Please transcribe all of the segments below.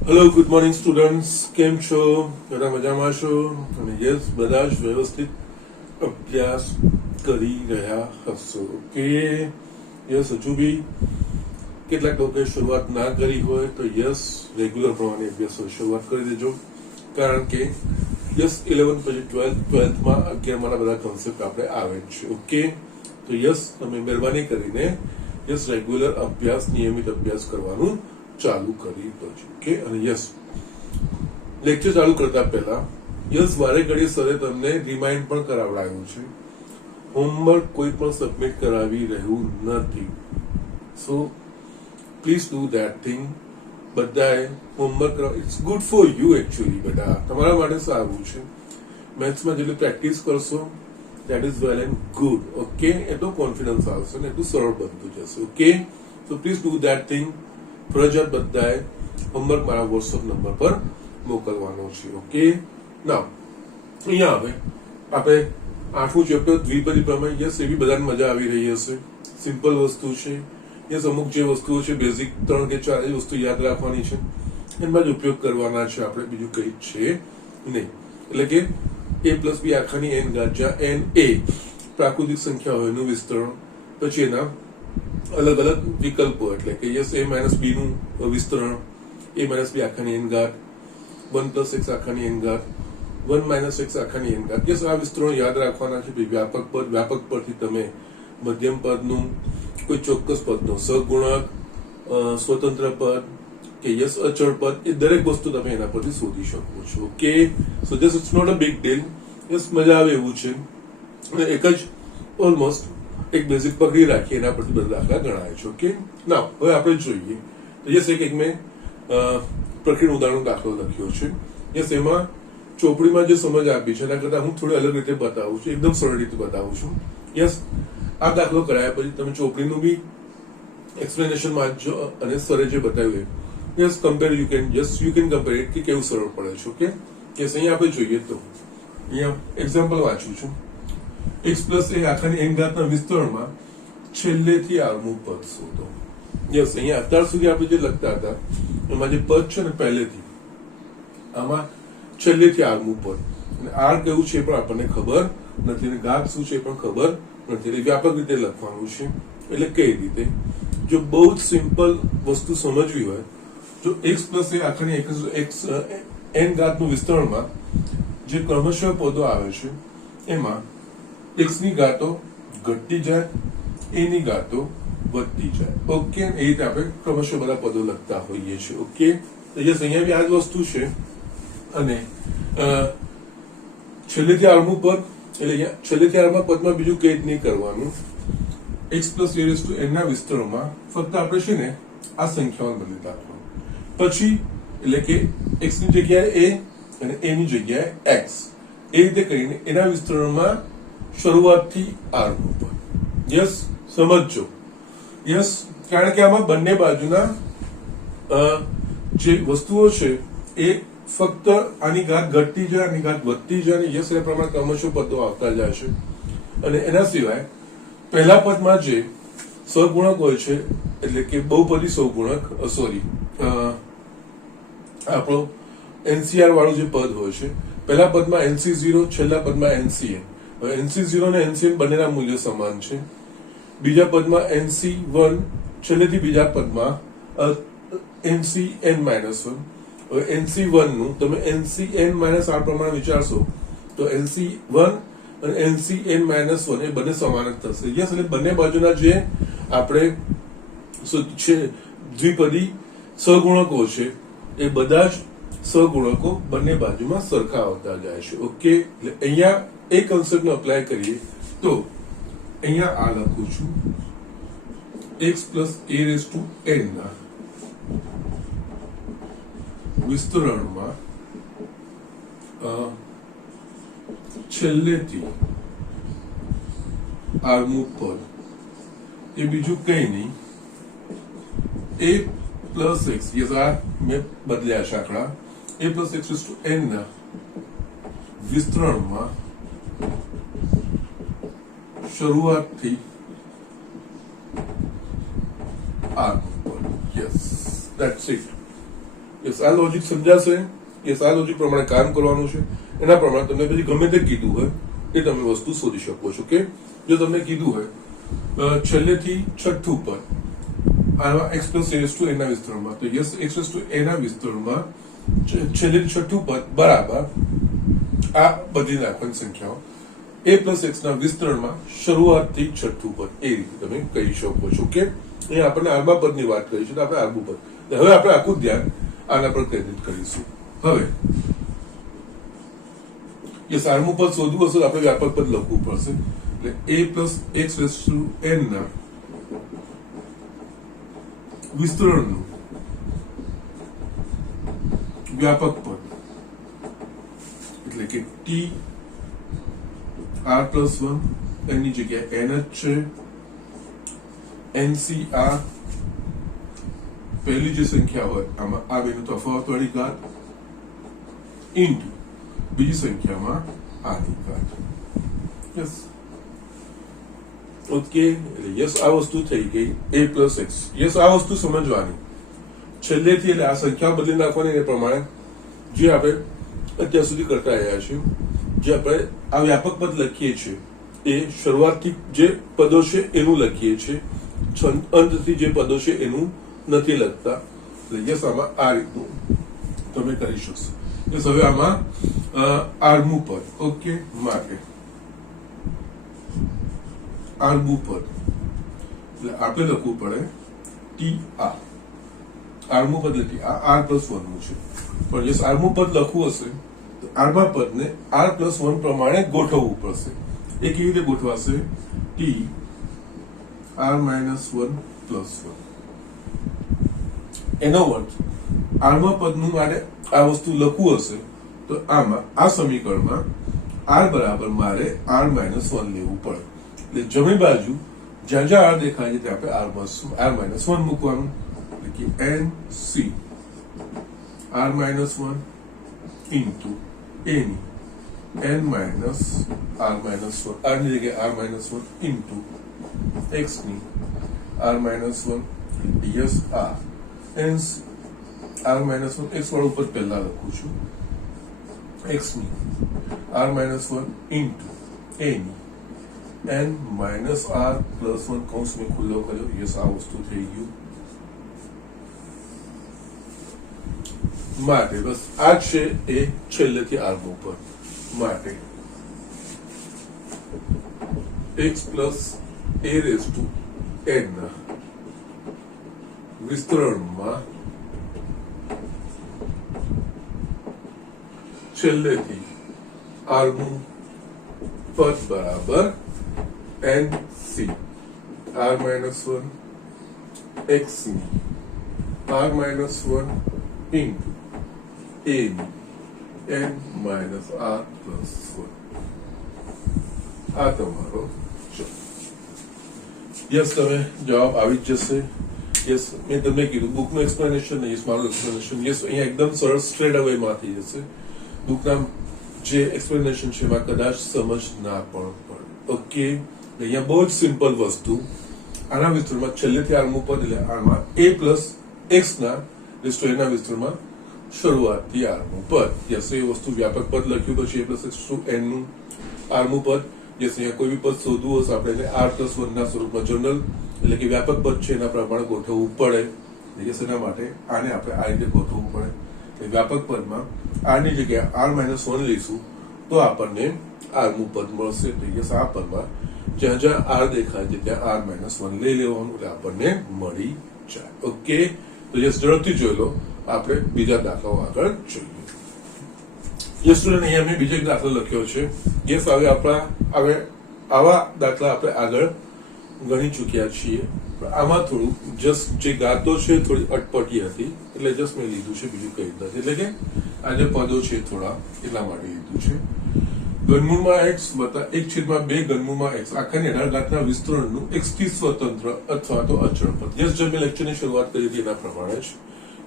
Hello, good morning students. કેમ છો? બધા મજામાં છો? અને યસ, બધા જ વ્યવસ્થિત અભ્યાસ કરી રહ્યા હશો. Okay, yes. હજુ બી કેટલાક લોકોએ શરૂઆત ના કરી હોય તો યસ, રેગ્યુલર પ્રમાણે અભ્યાસ શરૂઆત કરી દેજો. કારણ કે યસ 11 પછી 12માં 11માના બધા કોન્સેપ્ટ આપણે આવે જ છે. ઓકે, તો યસ, તમે મહેરબાની કરીને યસ રેગ્યુલર અભ્યાસ, નિયમિત અભ્યાસ કરવાનું ચાલુ કરી દો. ઓકે, અને યસ લેક્ચર ચાલુ કરતા પહેલા યસ વારે ઘડી સરે તમને રિમાઇન્ડ પણ કરાવડાયું છે. હોમવર્ક કોઈ પણ સબમિટ કરાવી રહ્યું નથી. So please do that thing. બધાએ homework it's good for you actually. બેટા તમારા માટે સારું છે. મેથ્સમાં જેટલી પ્રેક્ટિસ કરશો that is well and good. Okay, એટલો કોન્ફિડન્સ આવશે ને એટલું સરળ બનતું જશે. Okay, so please do that thing. ફરજિયાત બધાએ હોમવર્ક મારા વોટ્સઅપ નંબર પર મોકલવાનો છે. ઓકે, ના અહીંયા હવે આપણે 8મું ચેપ્ટર દ્વિપદી પ્રમેય. યસ, એવી બધાને મજા આવી રહી હશે. સિમ્પલ વસ્તુ છે. યસ, અમુક જે વસ્તુઓ છે બેઝિક 3 કે 4 વસ્તુ યાદ રાખવાની છે, એમાં જ ઉપયોગ કરવાના છે આપણે, બીજું કઈ છે નહીં. એટલે કે a+b આખાની n ઘાત, જ્યાં n એ પ્રાકૃતિક સંખ્યા હોય એનું વિસ્તરણ, પછી એના અલગ અલગ વિકલ્પો, એટલે કે યસ a - b નું વિસ્તરણ, a - b આખાની n ઘાત, 1 + x આખાની n ઘાત, 1 - x આખાની n ઘાત. યસ, આ વિસ્તરણો યાદ રાખવાના છે. વ્યાપક પદ, વ્યાપક પરથી તમે મધ્યમ પદનું, કોઈ ચોક્કસ પદનો સહગુણક, સ્વતંત્ર પદ કે યસ અચળ પદ, એ દરેક વસ્તુ તમે એના પરથી શોધી શકો છો. Okay, so this it's not a big deal. Yes, મજા આવે એવું છે. અને એક જ ઓલમોસ્ટ એક બેઝિક પકડી રાખી એના પરથી બધા દાખલા ગણાય છે. ઓકે, ના હવે આપણે જોઈએ તો યસ એક મેં પ્રકરણ ઉદાહરણ દાખલો લખ્યો છે. યસ, એમાં ચોપડીમાં જે સમજ આપી છે એના કરતા હું થોડી અલગ રીતે બતાવું છું, એકદમ સરળ રીતે બતાવું છું. યસ, આ દાખલો કરાયા પછી તમે ચોપડીનું બી એક્સપ્લેનેશન વાંચજો અને સરે જે બતાવ્યું yes compare you can compare it કે કેવું સરળ પડે છે. ઓકે, યસ, અહીંયા આપણે જોઈએ તો અહીંયા એક્ઝામ્પલ વાંચું છું. x + a આખાની n ઘાતના વિસ્તરણમાં છેલ્લેથી આગળનું પદ શોધો. યસ, અહીંયા અત્યાર સુધી આપણે જે લખતા હતા એમાં જે પદ છે ને પહેલેથી, આમાં છેલ્લેથી આગળનું પદ, અને આર કેવું છે એ પણ આપણને ખબર નથી, અને ઘાત શું છે એ પણ ખબર નથી. એટલે વ્યાપક રીતે લખવાનું છે. એટલે કઈ રીતે? જો બહુ જ સિમ્પલ વસ્તુ સમજવી હોય, જો x + a આખાની n ઘાતનું વિસ્તરણમાં જે ક્રમશઃ પદો આવે છે એમાં x ની ઘાતો ઘટતી જાય, a ની ઘાતો વધતી જાય. ઓકે, એ રીતે આપણે ક્રમશઃ બધા પદો લખતા હોઈએ છીએ. ઓકે, તો યસ, અહીંયા બી આ જ વસ્તુ છે. અને છેલ્લેથી આગળનું પદ, એટલે છેલ્લેથી આગળના પદમાં બીજું કંઈ જ નહીં કરવાનું. x + a n ના વિસ્તરણમાં ફક્ત આપણે છે ને આ સંખ્યાઓ બદલી નાખવાનું. પછી એટલે કે x ની જગ્યાએ a અને a ની જગ્યાએ x, એ રીતે કરીને એના વિસ્તરણમાં શરૂઆતથી આગળનું પદ. યસ, સમજજો. યસ, કારણ કે આમાં બંને બાજુના જે વસ્તુઓ છે એ ફક્ત આની ઘાત ઘટતી જાય, આની ઘાત વધતી જાય, યસ એ પ્રમાણે ક્રમશઃ પદો આવતા જાય છે. અને એના સિવાય પહેલા પદમાં જે સહગુણક હોય છે, એટલે કે બહુપદી સહગુણક, આપણો NCR વાળું જે પદ હોય છે, પહેલા પદમાં NC0, છેલ્લા પદમાં NCN. હવે NC0 અને NCN બંનેના મૂલ્ય સમાન છે. બીજા પદમાં NC1, છેલ્લેથી બીજા પદમાં NCN-1. હવે NC1 નું તમે NCN-r પ્રમાણે વિચારશો તો NC1 અને NCN-1 એ બંને સમાન જ થશે. યસ, એટલે બંને બાજુના જે આપણે દ્વિપદી સહગુણકો છે એ બધા જ સહગુણકો બંને બાજુમાં સરખા આવતા જાય છે. ઓકે, એટલે અહીંયા એ કન્સેપ્ટને અપ્લાય કરીએ તો અહીંયા આ લખું છું, x + a n ના વિસ્તરણમાં છેલ્લેથી આગળનું પદ એ બીજું કઈ નહીં, a + x. યસ, આ મેં બદલ્યા છે આંકડા. a + x * n ના વિસ્તરણમાં શરૂઆતથી આગળનું પદ. Yes, that's it. યસ આ લોજિક સમજાશે. યસ આ લોજિક પ્રમાણે કામ કરવાનું છે. એના પ્રમાણે તમને પછી ગમે તે કીધું હોય એ તમે વસ્તુ શોધી શકો છો. કે જો તમને કીધું હોય છેલ્લેથી છઠ્ઠું પદ આમાં x પ્લસ a ટુ એના વિસ્તરણમાં, તો યસ x ટુ એના વિસ્તરણમાં છેલ્લેથી છઠ્ઠું પદ બરાબર આ બધી નાખવાની સંખ્યાઓ a પ્લસ x ના વિસ્તરણમાં શરૂઆતથી છઠ્ઠું પદ, એ રીતે તમે કહી શકો છો. કે એ આપણને આરમા પદની વાત કરી છે, તો આપણે આરમું પદ. હવે આપણે આખું ધ્યાન આના પર કેન્દ્રિત કરીશું. હવે યસ આરમું પદ શોધવું હશે તો આપણે વ્યાપક પદ લખવું પડશે. એટલે a plus x raise to n ના વિસ્તરણનું વ્યાપક પદ એટલે કે t r પ્લસ 1 એની જગ્યાએ n જ છે. NCR પહેલી જે સંખ્યા હોય આમાં આ બેનું તફાવત વાળી ઘાત ઇન્ટુ બીજી સંખ્યામાં આની ઘાત. Yes okay. યસ આ વસ્તુ થઈ ગઈ a પ્લસ x. યસ આ વસ્તુ સમજવાની છેલ્લેથી, એટલે આ સંખ્યા બદલી નાખવાની એ પ્રમાણે જે આપણે અત્યાર સુધી કરતા આવ્યા છીએ. જે આપણે આ વ્યાપક પદ લખીએ છીએ એ શરૂઆતથી જે પદો છે એનું લખીએ છીએ, અંતથી જે પદો છે એનું નથી લખતા. યસ આમાં આ રીતનું તમે કરી શકશો. યસ હવે આમાં આરમું પદ. ઓકે માટે આરમું પદ એટલે આપણે લખવું પડે ટી આર. આરમું પદ એટલે આર પ્લસ 1 નું છે. પણ યસ આરમું પદ લખવું હશે તો આરમા પદને આર પ્લસ 1 પ્રમાણે ગોઠવવું પડશે. એ કેવી રીતે ગોઠવાશે? T r minus 1 plus 1. એનો અર્થ આરમા પદનું મારે આ વસ્તુ લખવું હશે તો આમાં આ સમીકરણમાં r બરાબર મારે r minus 1 લેવું પડે. એટલે જમણી બાજુ જ્યાં જ્યાં r દેખાય છે ત્યાં આપણે r minus 1 મૂકવાનું. એટલે કે nc r minus 1 into a ની n minus r minus 1 r ની જગ્યાએ r minus 1 into x ની r minus 1 ds r hence r minus 1 x વાળું ઉપર પહેલા લખું છું, x ની r minus 1 into a ની n minus r plus 1 કૌંસ મેં ખુલ્લો કર્યો. યસ આ વસ્તુ થઈ ગયું. માટે બસ આ છે એ છેલ્લેથી આરમું ઉપર માટે x plus a raise to n ના વિસ્તરણમાં છેલ્લેથી આરમું પદ બરાબર nc r minus 1 x ની r minus 1 into a ની n minus r plus 1. આ તમારો યસ તમે જવાબ આવી જ જશે. યસ મેં તમને કીધું બુકનું એક્સપ્લેનેશન નહીં, યસ મારું એક્સપ્લેનેશન. યસ અહીંયા એકદમ સરળ સ્ટ્રેટ અવે માં થઈ જશે. બુકના જે એક્સપ્લેનેશન છે એમાં કદાચ સમજ ના પણ પડે. ઓકે અહીંયા બહુ જ સિમ્પલ વસ્તુ. આના વિસ્તરણમાં છેલ્લેથી આરમું પદ એટલે આમાં a પ્લસ x ના એના વિસ્તરણમાં શરૂઆતથી આરમું પદ. યસ એ વસ્તુ વ્યાપક પદ લખ્યું પછી a plus x to n નું આરમું પદ. યસ અહીંયા કોઈ બી પદ શોધવું હશે આપણે એને r પ્લસ 1 ના સ્વરૂપમાં જનરલ એટલે કે વ્યાપક પદ છે એના પ્રમાણે ગોઠવવું પડે. યસ એના માટે આને આપણે આ રીતે ગોઠવવું પડે. વ્યાપક પદમાં r ની જગ્યાએ r minus 1 લઈશું તો આપણને આરમું પદ મળશે. યસ આ પદમાં જ્યાં જ્યાં r દેખાય છે ત્યાં r minus 1 લઈ લેવાનું એટલે આપણને મળી જાય. ઓકે તો યસ ઝડપથી જોઈ લો. આપણે બીજા દાખલાઓ આગળ જોઈએ. યસ સ્ટુડન્ટ અહીંયા મેં બીજો એક દાખલો લખ્યો છે. યસ હવે આવા દાખલા આપણે આગળ ગણી ચૂક્યા છીએ. આમાં થોડું જસ્ટ જે ગાતો છે થોડી અટપટી હતી એટલે જસ્ટ મેં લીધું છે, બીજું કઈ નથી. એટલે કે આ જે પદો છે થોડા એટલા માટે લીધું છે. ઘનમૂળમાં x વત્તા 1/2 ઘનમૂળમાં x આખાની 18 ઘાતના વિસ્તરણનું x થી સ્વતંત્ર અથવા તો અચળ પદ. જસ્ટ જે મેં લેક્ચરની શરૂઆત કરી હતી એના પ્રમાણે જ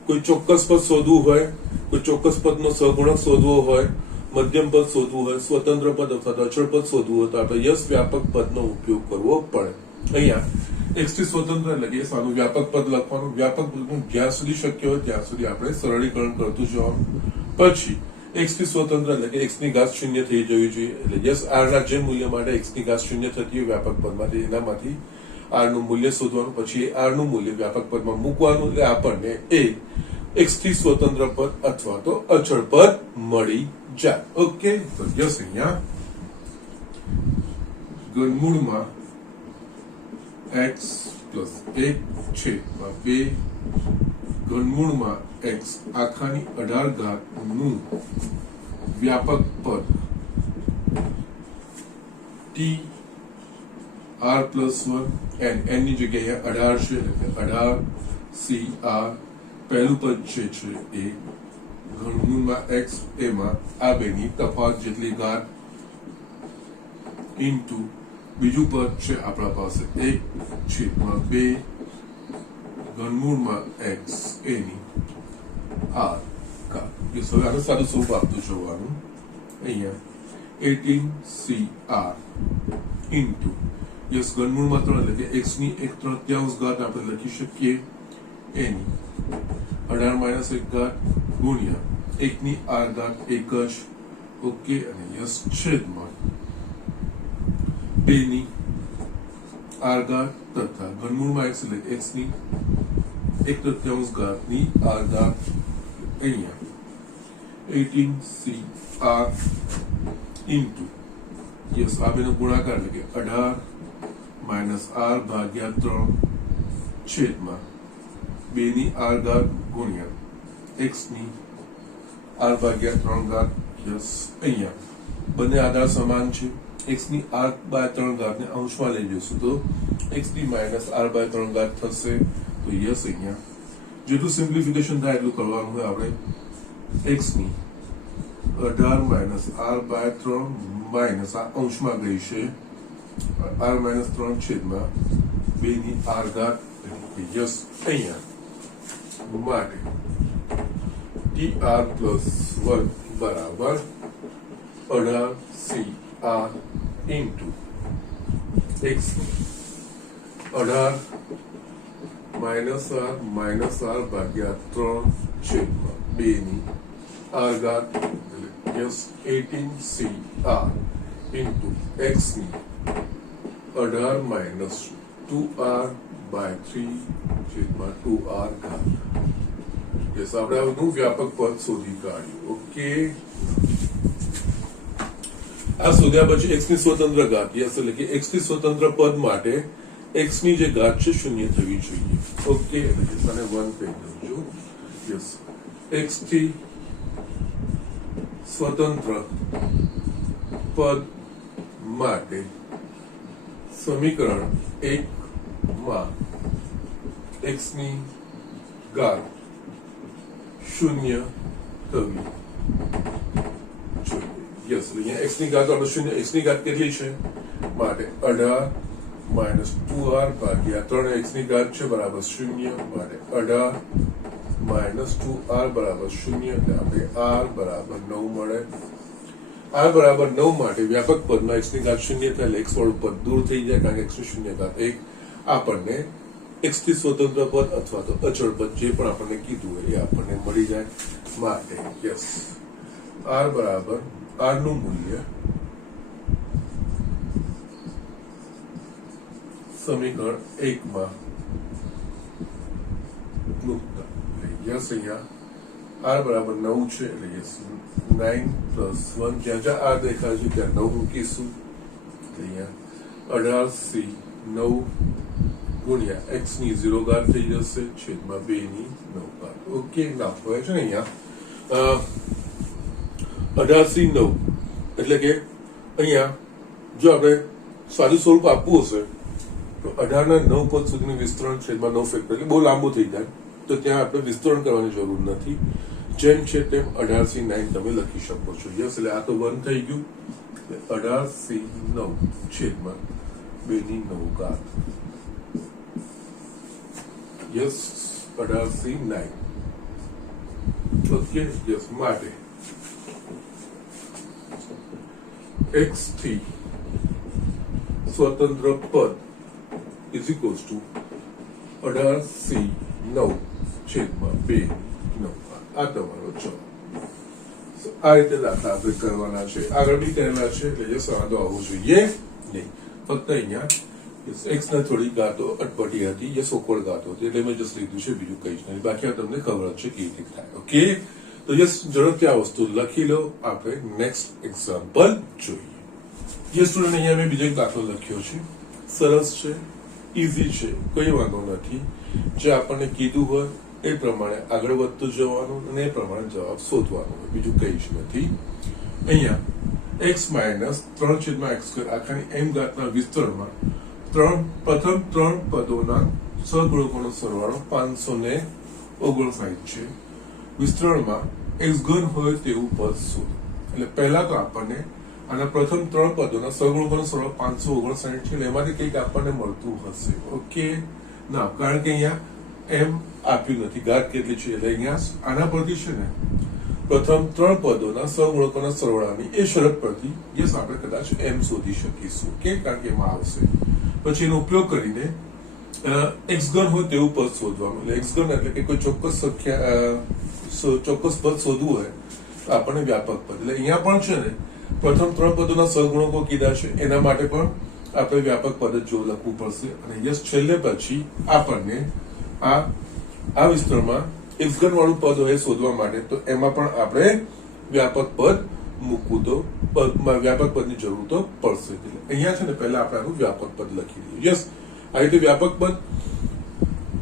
કોઈ ચોક્કસ પદ શોધવું હોય, કોઈ ચોક્કસ પદનો સહગુણક શોધવો હોય, મધ્યમ પદ શોધવું હોય, સ્વતંત્ર પદ અથવા તો અચળ પદ શોધવું હોય તો આપણે યસ વ્યાપક પદનો ઉપયોગ કરવો પડે. અહીંયા x થી સ્વતંત્ર એટલે કે સારું વ્યાપક પદ લખવાનું. વ્યાપક પદનું જ્યાં સુધી શક્ય હોય ત્યાં સુધી આપણે સરળીકરણ કરતું જવાનું. પછી x થી સ્વતંત્ર એટલે કે x ની ઘાત શૂન્ય થઈ જવી જોઈએ. એટલે યસ r ના જે મૂલ્ય માટે x ની ઘાત શૂન્ય થતી હોય વ્યાપક પદમાંથી એનામાંથી r નું મૂલ્ય શોધવાનું. પછી r નું મૂલ્ય વ્યાપક પદમાં મૂકવાનું એટલે આપણને એ x થી સ્વતંત્ર પદ અથવા તો અચળ પદ મળી જાય. ઓકે, તો યસ અહીંયા ઘનમૂળમાં x પ્લસ 1 છેદમાં 2 ઘનમૂળમાં x આખાની 18 ઘાત નું વ્યાપક પદ t r પ્લસ 1 n ની જગ્યાએ 18 છે એટલે 18 c r પહેલું પદ છે એ ઘનમૂળમાં x એમાં આ બેની તફાવત જેટલી ઘાત ઇન્ટુ બીજું પદ છે આપણા પાસે 1 છેદમાં 2 ઘનમૂળમાં x એની r ઘાત. હવે આનું સાદું સ્વરૂપ આપતું જોવાનું. અહીંયા 18cr ઇન્ટુ યસ ઘનમૂળમાં 3 એટલે કે x ની 1/3 ઘાત આપણે લખી શકીએ એની 18 માઇનસ 1 ઘાત ગુણ્યા 1 ની r ઘાત 1 જ. ઓકે, અને યસ છેદમાં 2 ની r ઘાત તથા ઘનમૂળમાં x એટલે x ની 1/3 ઘાત ની r ઘાત અહીંયા 18cr ઇન્ટુ યસ આ બેનો ગુણાકાર એટલે કે 18 માઇનસ r ભાગ્યા 3 છેદમાં 2 ની r ઘાત ગુણ્યા x ની r ભાગ્યા 3 ઘાત. યસ અહીંયા બંને આધાર સમાન છે. x ની r બાય 3 ઘાત ને અંશમાં લઈ જઈશું તો x ની માઇનસ r બાય 3 ઘાત થશે. તો યસ અહીંયા જેટલું સિમ્પ્લિફિકેશન થાય એટલું કરવાનું હોય આપણે. x ની 18 માઇનસ r બાય 3 માઇનસ આ અંશમાં ગઈ છે r માઇનસ 3 છેદમાં 2 ની r ઘાત. યસ અહીંયા માટે tr પ્લસ 1 બરાબર 18cr into x 18 minus r ભાગ્યા 3 છેદમાં 2 ની r ઘાત. યસ 18cr ઇન્ટુ x ની 18 માઇનસ 2r બાય 3 છેદમાં 2r ઘાત. યસ આપણે આનું વ્યાપક પદ શોધી કાઢ્યું. ઓકે, આ શોધ્યા પછી x ની સ્વતંત્ર ઘાત. યસ એટલે કે x ની સ્વતંત્ર પદ માટે x ની જે ઘાત છે શૂન્ય થવી જોઈએ. ઓકે, એટલે મને 1 કહી દઉં છું. યસ x થી સ્વતંત્ર પદ માટે સમીકરણ 1 માં x ની ઘાત શૂન્ય થવી જોઈએ. યસ અહીંયા x ની ઘાત આપણે શૂન્ય. x ની ઘાત કેટલી છે માટે 18 માઇનસ 2r ભાગ્યા 3 x ની ઘાત છે બરાબર 0 માટે 18 માઇનસ 2r બરાબર 0 એટલે આપણે r બરાબર 9 મળે. r બરાબર 9 માટે વ્યાપક પદમાં x ની ઘાત 0 થાય એટલે x વાળું પદ દૂર થઈ જાય કારણ કે x ની શૂન્ય ઘાત 1. આપણને x થી સ્વતંત્ર પદ અથવા તો અચળ પદ જે પણ આપણને કીધું હોય એ આપણને મળી જાય. માટે યસ r બરાબર r નું મૂલ્ય સમીકરણ 1 માં મૂકતા યસ અહીંયા r બરાબર 9 છે એટલે યસ 9 પ્લસ 1 જ્યાં જ્યાં r દેખાય છે ત્યાં 9 મૂકીશું. અહીંયા 18c 9 ગુણ્યા x ની 0 ઘાત થઈ જશે છેદમાં 2 ની 9 ઘાત. ઓકે, ના હોય છે ને અહીંયા 18c 9 એટલે કે અહીંયા જો આપણે સાદું સ્વરૂપ આપવું હશે તો 18 ના 9 પદ સુધીનું વિસ્તરણ છેદમાં 9 ફેક્ટર એટલે બહુ લાંબુ થઈ જાય તો ત્યાં આપણે વિસ્તરણ કરવાની જરૂર નથી. જેમ છે તેમ 18c 9 તમે લખી શકો છો. યસ એટલે આ તો 1 થઈ ગયું. 18c 9 છેદમાં 2 ની 9 ઘાત. Yes 18c 9. ઓકે, યસ માટે x થી સ્વતંત્ર પદ ઇઝ ઇક્વલ્સ ટુ 18C9/2 આ તમારો જવાબ. આ રીતે દાખલા આપણે કરવાના છે. આગળ બી કરેલા છે એટલે જે વાંધો આવવો જોઈએ નહીં. ફક્ત અહીંયા એક્સ ના થોડી ગાતો અટપટી હતી, જે સોકોળ ગાતો હતી એટલે મેં જસ્ટ લીધું છે, બીજું કઈ જ નહીં. બાકી આ તમને ખબર જ છે કેવી રીતે થાય. ઓકે, તો યસ ઝડપથી આ વસ્તુ લખી લો. આપણે નેક્સ્ટ એક્ઝામ્પલ જોઈએ. જે સ્ટુડન્ટ અહીંયા મેં બીજો એક દાખલો લખ્યો છે, સરસ છે, ઇઝી છે, કોઈ વાંધો નથી. જે આપણને કીધું હોય એ પ્રમાણે આગળ વધતું જવાનું અને એ પ્રમાણે જવાબ શોધવાનો હોય, બીજું કઈ જ નથી. અહીંયા x માઇનસ 3/x² આખાની m ઘાતના વિસ્તરણમાં પ્રથમ ત્રણ પદોના સહગુણકોનો સરવાળો 559 છે. વિસ્તરણમાં x ઘન હોય તેવું પદ શોધો. એટલે પહેલા તો આપણને આના પ્રથમ ત્રણ પદોના સહગુણકોનો સરવાળો 559 છે, એટલે એમાંથી કંઈક આપણને મળતું હશે. ઓકે ના, કારણ કે અહીંયા m આપ્યું નથી, ઘાત કેટલી છે એટલે અહીંયા આના પરથી છે ને પ્રથમ ત્રણ પદોના સહગુણકોના સરવાળાની એ શરત પરથી યસ આપણે કદાચ m શોધી શકીશું. કે કારણ કે એમાં આવશે. પછી એનો ઉપયોગ કરીને x ઘન હોય તેવું પદ શોધવાનું. એટલે x ઘન એટલે કે કોઈ ચોક્કસ સંખ્યા ચોક્કસ પદ શોધવું હોય તો આપણને વ્યાપક પદ. એટલે અહીંયા પણ છે ને પ્રથમ ત્રણ પદોના સહગુણકો કીધા છે, એના માટે પણ આપણે વ્યાપક પદ જ જો લખવું પડશે. અને યસ છેલ્લે પછી આપણને આ વિસ્તરણમાં x ઘન વાળું પદ હોય શોધવા માટે તો એમાં પણ આપણે વ્યાપક પદ મૂકવું તો વ્યાપક પદની જરૂર તો પડશે. અહીંયા છે ને પહેલા આપણે આનું વ્યાપક પદ લખી દઈએ. યસ, આ રીતે વ્યાપક પદ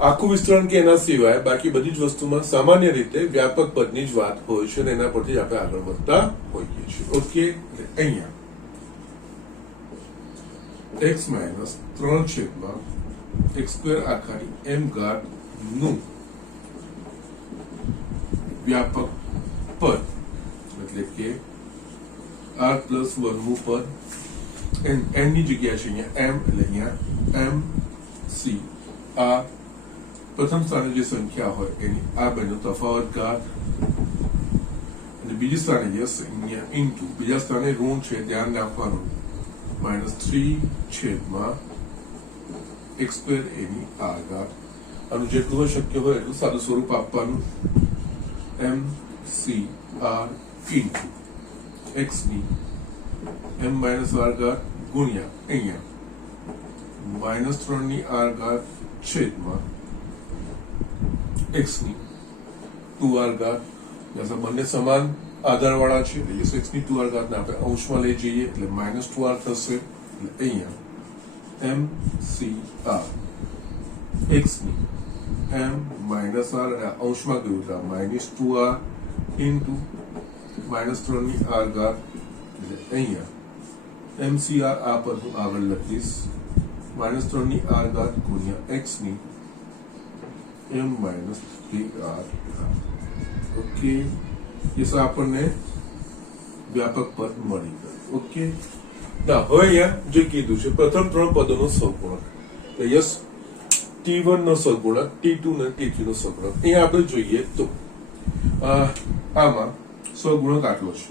આખું વિસ્તરણ કે એના સિવાય બાકી બધી જ વસ્તુમાં સામાન્ય રીતે વ્યાપક પદની જ વાત હોય છે અને એના પરથી આપણે આગળ વધતા હોઈએ છીએ. ઓકે, અહીંયા x માઇનસ 3/x² આખાની m ઘાત નું વ્યાપક પદ એટલે કે r+1 નું પદ n ની જગ્યા છે અહીંયા m, એટલે અહીંયા m c આ પ્રથમ સ્થાને જે સંખ્યા હોય એની આ બેનો તફાવત ઘાત, અને બીજી સ્થાને યસ અહીંયા ઇન્ટુ બીજા સ્થાને ઋણ છે ધ્યાન રાખવાનું -3/x² એની આ ઘાત. આનું જેટલું શક્ય હોય એટલું સાદું સ્વરૂપ આપવાનું. mcr ઇન્ટુ x ની m-r ઘાત ગુણ્યા અહીંયા -3 ની r ઘાત છેદમાં x ની 2r ઘાત. બંને સમાન આધાર વાળા છે એટલે x ની 2r ઘાત ને આપણે અંશમાં લઈ જઈએ એટલે -2r થશે. એટલે અહીંયા mcr x ની m-r અને અંશમાં ગયું એટલે -2r ઇન્ટુ -3 ની r ઘાત. એટલે અહીંયા mcr આ પદ હું આગળ લખીશ -3 ની r ઘાત ગુણ્યા x ની m-3r. ઓકે, એ આપણને વ્યાપક પદ મળી ગયું. ઓકે, ના હવે અહીંયા જે કીધું છે પ્રથમ ત્રણ પદોનો સહગુણક, યસ t1 નો સહગુણક, t2 અને t3 નો સહગુણક. અહીંયા આપણે જોઈએ તો આમાં સહગુણક આટલો છે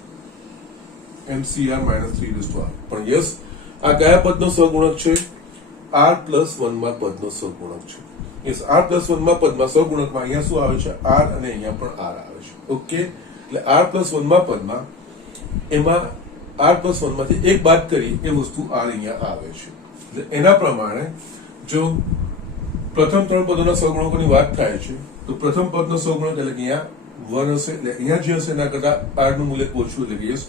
mcr -3/r. પણ યસ આ કયા પદનો સહગુણક છે? r+1 માં પદનો સહગુણક છે. યસ, r+1 માં પદમાં સહગુણકમાં અહીંયા શું આવે છે? r અને અહીંયા પણ r આવે છે. ઓકે, એટલે r+1 માં પદમાં એમાં r+1 માંથી એક બાદ કરી એ વસ્તુ r અહીંયા આવે છે. એટલે એના પ્રમાણે જો પ્રથમ ત્રણ પદોના સહગુણકોની વાત થાય છે તો પ્રથમ પદનો સહગુણક એટલે કે અહીંયા 1 હશે. એટલે અહીંયા જે હશે એના કરતા r નું મૂલ્ય ઓછું, એટલે કે યસ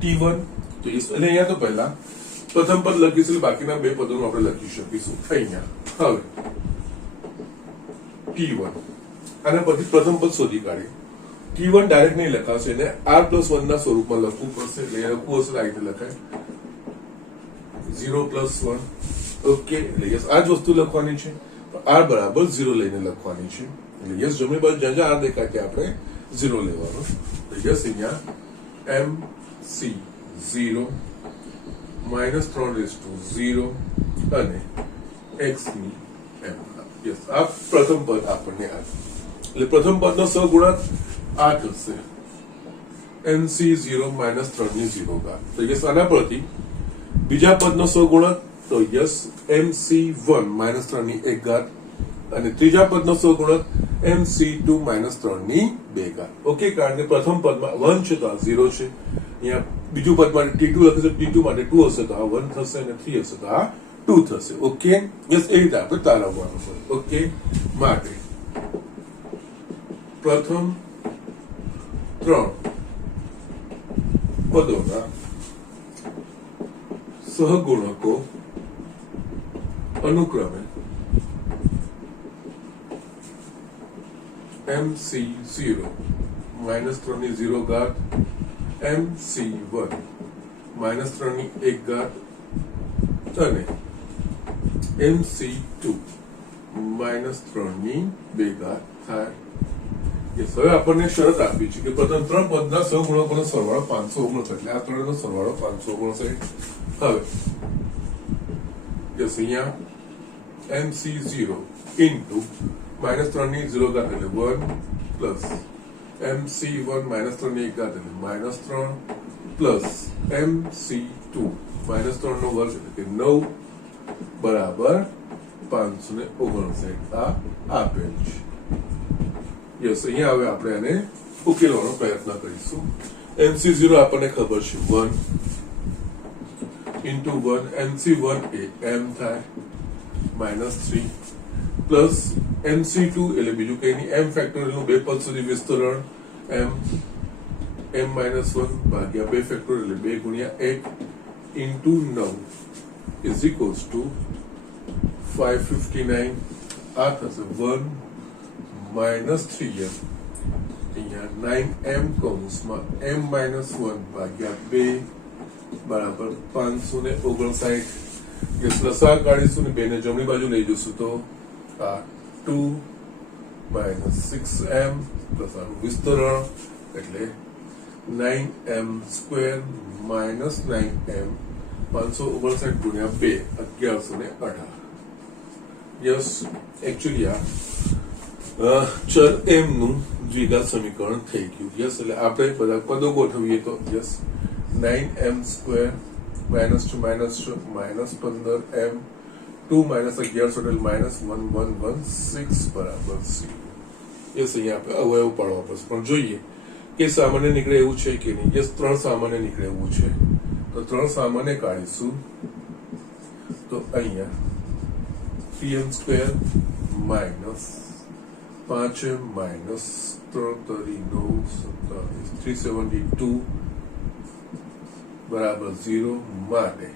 t1. તો યસ, એટલે અહીંયા તો પહેલા પ્રથમ પદ લખીશું, એટલે બાકીના બે પદોનું આપણે લખી શકીશું. અહીંયા હવે t1 આના પરથી પ્રથમ પદ શોધી કાઢીએ. t1 ડાયરેક્ટ નહીં લખાશે, એને r+1 ના સ્વરૂપમાં લખવું પડશે. એટલે લખવું હશે આ રીતે લખાય 0+1. ઓકે, એટલે યસ આ જ વસ્તુ લખવાની છે, r બરાબર 0 લઈને લખવાની છે. એટલે યસ જમણી બાજુ જ્યાં જ્યાં r દેખાય ત્યાં આપણે 0 લેવાનો. યસ અહીંયા mc0 -3/0 અને x ની m. યસ, આ પ્રથમ પદ આપણને આ, એટલે પ્રથમ પદનો સહગુણક આ થશે mc0 -3 ની 0 ઘાત. તો યસ આના પરથી બીજા પદનો સહગુણક તો યસ MC1 -3 ની 1 ઘાત અને ત્રીજા પદનો સહગુણક MC2 -3 ની 2 ઘાત. ઓકે, કારણ કે પ્રથમ પદમાં 1 છે તો આ 0 છે. અહીંયા બીજું પદ માટે T2 લખે છે, T2 માટે 2 હશે તો આ 1 થશે અને 3 હશે તો આ 2 થશે. ઓકે, યસ, એ રીતે આપણે તારવવાનું છે. ઓકે, માટે પ્રથમ 3 પદોના સહગુણકો અનુક્રમે MC0 -3 ની 0 ઘાત, MC1 -3 ની 1 ઘાત અને MC2 -3 ની 2 ઘાત થાય. હવે આપણને શરત આપી છે કે પ્રથમ 3 પદના સહગુણકોનો સરવાળો 559, એટલે આ ત્રણનો સરવાળો 559. હવે યસ, અહીંયા MC0 ઇન્ટુ -3 ની 0 ઘાત એટલે 1 પ્લસ MC1 -3 ની 1 ઘાત એટલે -3 પ્લસ MC2 -3 નો વર્ગ એટલે કે 9 બરાબર 559. આ આપેલ છે. યસ, અહીંયા હવે આપણે આને ઉકેલવાનો પ્રયત્ન કરીશું. MC0 આપણને ખબર છે 1 ઇન્ટુ 1, MC1 એ m થાય -3 પ્લસ MC2 એટલે બીજું કઈ નહીં, m ફેક્ટોરિયલનું 2 પદ સુધી વિસ્તરણ m -1 ભાગ્યા 2 ફેક્ટોરિયલ એટલે 2 ગુણ્યા 1 ઇન્ટુ 9 ઇઝ ઇક્વલ્સ ટુ 559. આ થશે 1 -3m, અહીંયા 9m કૌંસમાં m -1 ભાગ્યા 2 બરાબર 559. લસા કાઢીશું ને 2 ને જમણી બાજુ લઈ જઈશું તો આ 2 -6m પ્લસ આનું વિસ્તરણ એટલે 9m સ્ક્વેર -9m 559 ગુણ્યા 2 1118. યસ, એકચ્યુઅલી આ ચર m નું દ્વિઘાત સમીકરણ થઈ ગયું. યસ, એટલે આપણે બધા પદો ગોઠવીએ તો યસ 9m સ્ક્વેર -2 -15m 2 -1118 -1116 બરાબર 0. યસ, અહીંયા આપણે અવયવ પાડવા પડશે, પણ જોઈએ કે સામાન્ય નીકળે એવું છે કે નહીં. યસ, 3 સામાન્ય નીકળે એવું છે તો 3 સામાન્ય કાઢીશું તો અહીંયા 3m square minus 5m minus 3 9 372 બરાબર 0 માટે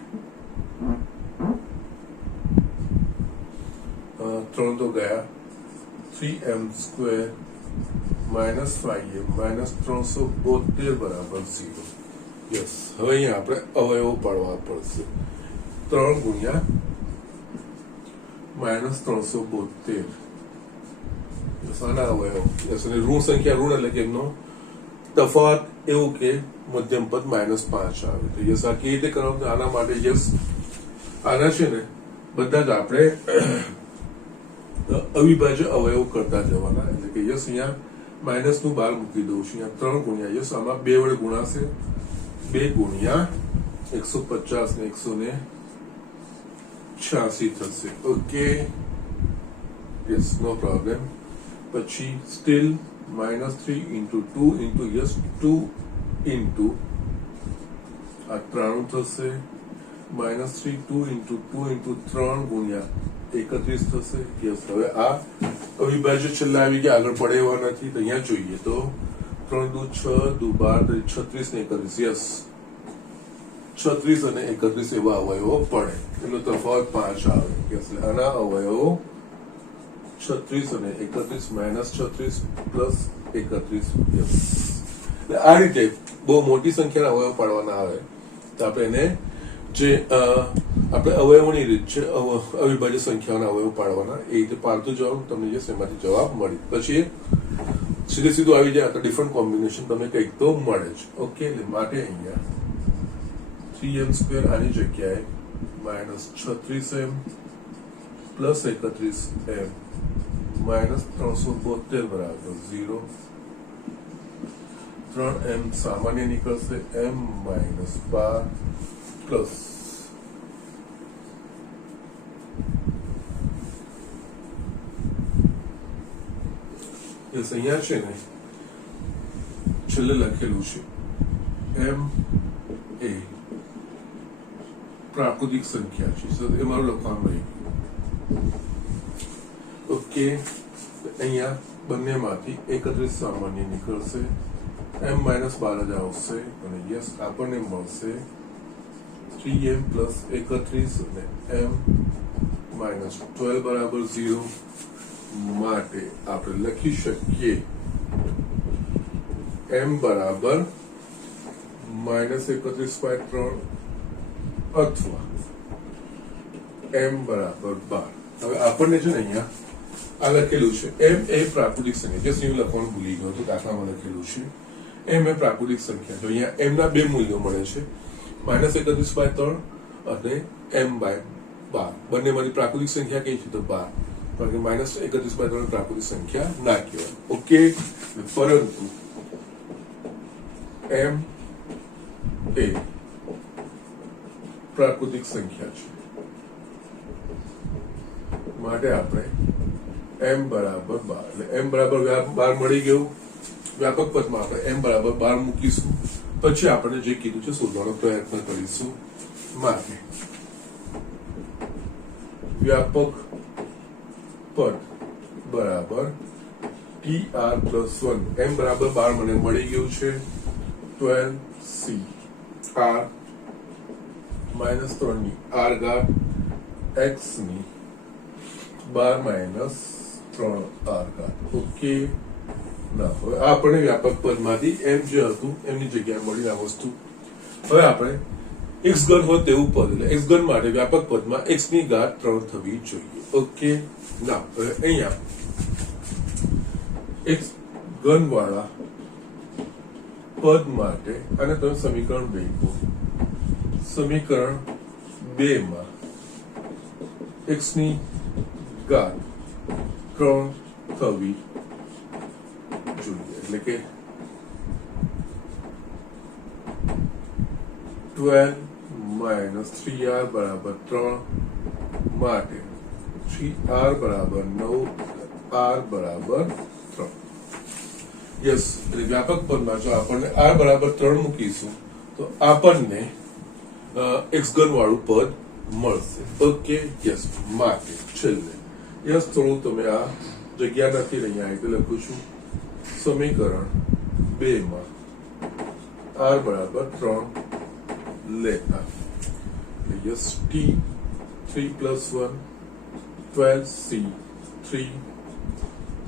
3 તો ગયા 3m square minus 5m minus 372 બરાબર 0. યસ, હવે અહીંયા આપણે અવયવો પાડવા પડશે. 3 ગુણ્યા -372 આના અવયવ. યસ, અને ઋણ સંખ્યા ઋણ એટલે કે એમનો તફાવત એવું કે મધ્યમ પદ -5 આવે તો યસ, આ કેવી રીતે કરવાનું? આના માટે યસ, આના છે ને બધા જ આપણે અવિભાજ્ય અવયવ કરતા જવાના. એટલે કે યસ, અહીંયા માઇનસ નું બહાર મૂકી દઉં છું. અહીંયા 3 ગુણ્યા યસ, આમાં 2 વડે ગુણાશે 2 ગુણ્યા 150 ને 186 થશે. ઓકે, યસ, નો પ્રોબ્લેમ. પછી steel -3 into 2 into yes 2 into આ 93 થશે -3 2 ઇન્ટુ 2 ઇન્ટુ 3 ગુણ્યા 31 થશે. યસ, હવે આ અવિભાજ્ય છેલ્લા આવી ગયા, આગળ પડે એવા નથી. તો અહીંયા જોઈએ તો 3 દુ 6 દુ 12 36 ને 31. યસ, 36 અને 31 એવા અવયવો પડે, એનો તફાવત 5 આવે. યસ, આના અવયવો 36 અને 31 -36 પ્લસ 31. યસ, આ રીતે બહુ મોટી સંખ્યાના અવયવ પાડવાના આવે તો આપણે એને જે આપણે અવયવોની રીત છે અવિભાજ્ય સંખ્યાઓના અવયવ પાડવાના, એ રીતે પાડતું જવાનું તમને યસ એમાંથી જવાબ મળી. પછી સીધું આવી જાય તો ડિફરન્ટ કોમ્બિનેશન તમને કંઈક તો મળે જ. ઓકે, એટલે માટે અહીંયા 3m સ્ક્વેર આની જગ્યાએ -36m પ્લસ 31m -372 બરાબર 0. 3m સામાન્ય નીકળશે m -12 પ્લસ યસ અહીંયા છે ને છેલ્લે લખેલું છે એમ એ પ્રાકૃતિક સંખ્યા છે, તો એ મારું લખવાનું રહી ગયું. ઓકે, અહીંયા બંનેમાંથી 31 સામાન્ય નીકળશે, m-12 જ આવશે અને યસ આપણને મળશે 3m + 31 અને m-12 બરાબર 0. માટે આપણે લખી શકીએ m બરાબર -31/3 અથવા m બરાબર 12. હવે આપણને છે ને અહીંયા આ લખેલું છે m એ પ્રાકૃતિક સંખ્યા, જે હું લખવાનું ભૂલી ગયો તો દાખલામાં લખેલું છે m એ પ્રાકૃતિક સંખ્યા. તો અહીંયા m ના બે મૂલ્યો મળે છે, -31/3 અને m/12. બંનેમાંથી પ્રાકૃતિક સંખ્યા કઈ છે તો 12, કારણ કે -31/3 પ્રાકૃતિક સંખ્યા ના કહેવાય. ઓકે, પરંતુ m એ પ્રાકૃતિક સંખ્યા છે માટે આપણે m બરાબર 12, એટલે m બરાબર 12 મળી ગયું. વ્યાપક પદમાં આપણે m બરાબર 12 મૂકીશું, પછી આપણે જે કીધું છે શોધવાનો પ્રયત્ન કરીશું. માટે વ્યાપક પદ બરાબર tr+1, m બરાબર 12 મને મળી ગયું છે, 12cr -3 ની r ઘાત x ની 12 - 3r ઘાત. ઓકે, ના હવે આપણે વ્યાપક પદમાંથી m જે હતું એમની જગ્યાએ મળી આ વસ્તુ. હવે આપણે x ઘન હોય તેવું પદ, એટલે x ઘન માટે વ્યાપક પદમાં x ની ઘાત 3 થવી જોઈએ. ઓકે, ના હવે અહીંયા x ઘન વાળા પદ માટે અને તમે સમીકરણ 2 કહો, સમીકરણ 2 માં x ની ઘાત 3 થવી જોઈએ, એટલે કે 12 - 3r બરાબર 3 માટે 3r બરાબર 9, r બરાબર 3. યસ, એટલે વ્યાપક પદમાં જો આપણને r બરાબર 3 મૂકીશું તો આપણને x ઘન વાળું પદ મળશે. ઓકે, યસ, માટે છેલ્લે યસ થોડું તમે આ જગ્યા નથી અહીંયા એટલે લખું છું, સમીકરણ 2 માં r બરાબર 3 લેતા યસ t 3 + 1 12c 3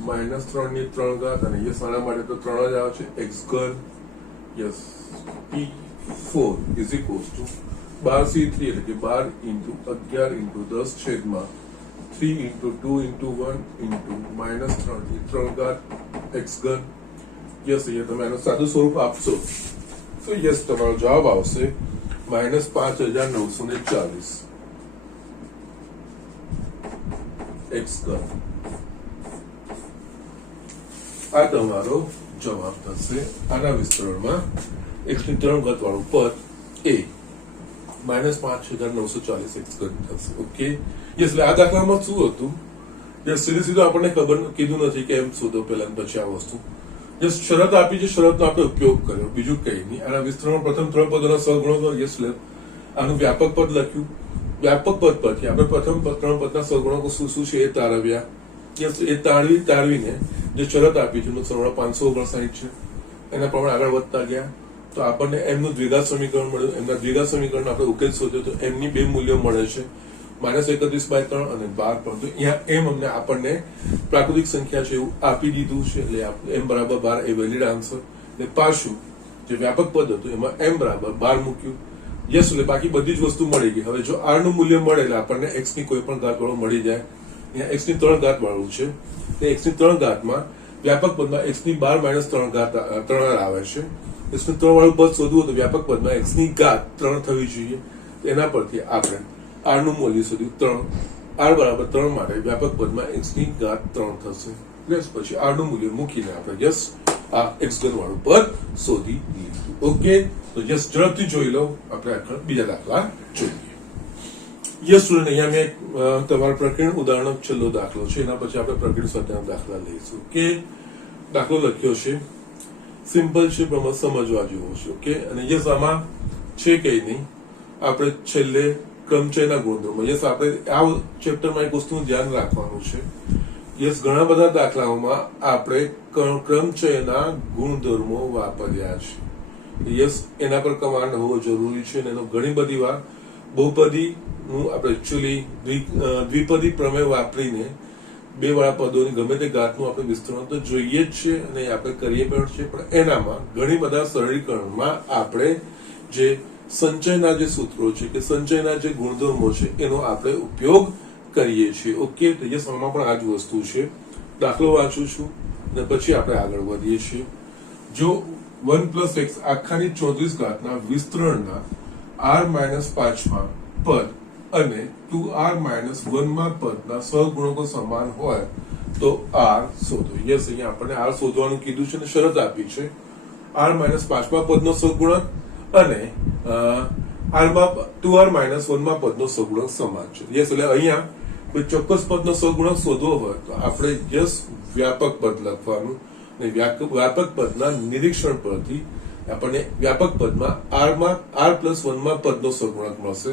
-3 ની 3 ઘાત અને યસ આના માટે તો 3 જ આવે છે, x ઘન. યસ, t4 = 12c3, એટલે કે 12 × 11 × 10 છેદમાં 3 × 2 × 1 × -3 ની 3 ઘાત x ઘન. યસ, અહીંયા તમે આનું સાદું સ્વરૂપ આપશો તો યસ તમારો જવાબ આવશે -5940 x ઘન. આ તમારો જવાબ થશે. આના વિસ્તરણમાં x ની 3 ઘાત વાળું પદ એ -5940 x ઘન થશે. ઓકે, યસ, એટલે આ દાખલામાં શું હતું, યસ સીધું આપણને ખબર કીધું નથી કે એમ શોધો પહેલા પછી આ વસ્તુ. યસ, શરત આપી છે, શરતનો આપણે ઉપયોગ કર્યો, બીજું કઈ નહીં. આના વિસ્તરણમાં પ્રથમ 3 પદોના સહગુણકો. યસ, આનું વ્યાપક પદ લખ્યું, વ્યાપક પદ પરથી આપણે પ્રથમ 3 પદના સહગુણકો શું છે એ તારવ્યા. યસ, એ તારવીને જે શરત આપી છે એનું સરવાળો 559 છે, એના પ્રમાણે આગળ વધતા ગયા તો આપણને એમનું દ્વિઘાત સમીકરણ મળ્યું. એમના દ્વિઘાત સમીકરણ આપણે ઉકેલ શોધ્યો તો એમની બે મૂલ્યો મળે છે, -31/3 અને 12. પરંતુ અહીંયા એમ અમને આપણને પ્રાકૃતિક સંખ્યા છે એવું આપી દીધું છે, એટલે m બરાબર 12 એ વેલિડ આન્સર. એટલે પાછું જે વ્યાપક પદ હતું એમાં m બરાબર 12 મૂક્યું. યસ, એટલે બાકી બધી જ વસ્તુ મળી ગઈ. હવે જો r નું મૂલ્ય મળે એટલે આપણને x ની કોઈ પણ ઘાત વાળું મળી જાય. અહીંયા x ની 3 ઘાત વાળું છે, તે x ની 3 ઘાતમાં વ્યાપક પદમાં x ની 12 - 3 ઘાત 3r આવે છે. x ની 3 વાળું પદ શોધવું તો વ્યાપક પદમાં x ની ઘાત 3 થવી જોઈએ. એના પરથી આપણે r નું મૂલ્ય શોધ્યું 3, r બરાબર 3 માટે વ્યાપક પદમાં x ની ઘાત 3 થશે. યસ, પછી r નું મૂલ્ય મૂકીને આપણે યસ આ x ઘન વાળું પદ શોધી લીધું. ઓકે, તો યસ ઝડપથી જોઈ લો, આપણે આગળ બીજા દાખલા જોઈએ. યસ સ્ટુડન્ટ, અહીંયા મેં તમારા પ્રકરણ ઉદાહરણ છેલ્લો દાખલો છે, એના પછી આપણે પ્રકરણ સ્વાધ્યાયનો દાખલા લઈશું. ઓકે, દાખલો લખ્યો છે, સિમ્પલ છે પણ સમજવા જેવો છે. ઓકે, અને યસ આમાં છે કઈ નહીં, આપણે છેલ્લે ક્રમચયના ગુણધર્મો. યસ આપણે આ ચેપ્ટરમાં એક વસ્તુનું ધ્યાન રાખવાનું છે. યસ ઘણા બધા દાખલાઓમાં આપણે ક્રમચયના ગુણધર્મો વાપર્યા છે. યસ એના પર કમાન્ડ હોવો જરૂરી છે, અને એનો ઘણી બધી વાર બહુપદી નું આપણે એકચ્યુઅલી દ્વિપદી પ્રમેય વાપરીને બે વાળા પદોની ગમે તે ઘાતનું આપણે વિસ્તરણ તો જોઈએ જ છે અને આપણે કરીએ પણ છે, પણ એનામાં ઘણી બધા સરળીકરણમાં આપણે જે સંચયના જે સૂત્રો છે કે સંચયના જે ગુણધર્મો છે એનો આપણે ઉપયોગ કરીએ છીએ. ઓકે, તો યસ આમાં પણ આ જ વસ્તુ છે. દાખલો વાંચું છું અને પછી આપણે આગળ વધીએ છીએ. જો 1 + x આખાની 34 ઘાતના વિસ્તરણના r-5માં પદ અને 2r-1માં પદના સહગુણકો સમાન હોય તો r શોધો. યસ અહીંયા આપણને r શોધવાનું કીધું છે અને શરત આપી છે r-5માં પદનો સહગુણક અને 2r-1માં પદનો સહગુણક સમાન છે. યસ એટલે અહીંયા કોઈ ચોક્કસ પદનો સહગુણક શોધવો હોય તો આપણે યસ વ્યાપક પદ લખવાનું, અને વ્યાપક પદના નિરીક્ષણ પરથી આપણને વ્યાપક પદમાં r+1માં પદનો સહગુણક મળશે.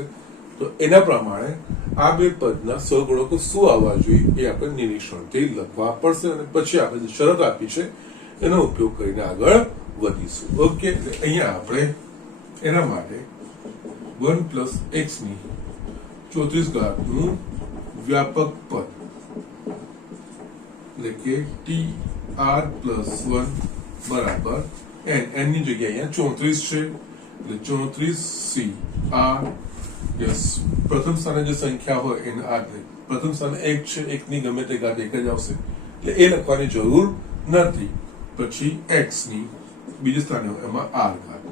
તો એના પ્રમાણે આ બે પદના સહગુણકો શું આવવા જોઈએ એ આપણે નિરીક્ષણથી લખવા પડશે, અને પછી આપણે જે શરત આપી છે એનો ઉપયોગ કરીને આગળ વધીશું. ઓકે, એટલે અહીંયા આપણે એના માટે 1 + x ની 34 ઘાતનું વ્યાપક પદ એટલે કે tr+1 બરાબર n ની જગ્યાએ અહીંયા 34 છે એટલે 34c r. યસ, પ્રથમ સ્થાને જે સંખ્યા હોય એને આધારે પ્રથમ સ્થાને 1 છે, 1 ની ગમે તે ઘાત 1 જ આવશે એટલે એ લખવાની જરૂર નથી. પછી x ની બીજા સ્થાને હોય એમાં r ઘાત,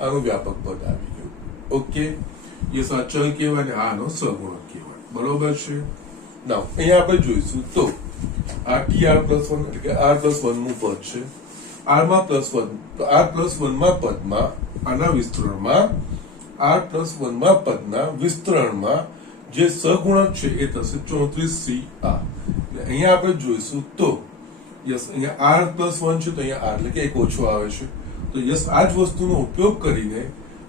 આનું વ્યાપક પદ આવી ગયું. ઓકે, યસ આ ચલ કહેવાય અને આનો સહગુણક કહેવાય. બરોબર છે. નાઉ અહીંયા આપણે જોઈશું તો આ tr+1 એટલે કે r+1 નું પદ છે, r+1 તો r+1માં પદમાં આના વિસ્તરણમાં r+1માં પદના વિસ્તરણમાં જે સહગુણક છે એ થશે 34c r. એટલે અહીંયા આપણે જોઈશું તો યસ અહીંયા r+1 છે તો અહીંયા r એટલે કે એક ઓછો આવે છે, તો યસ આ જ વસ્તુનો ઉપયોગ કરીને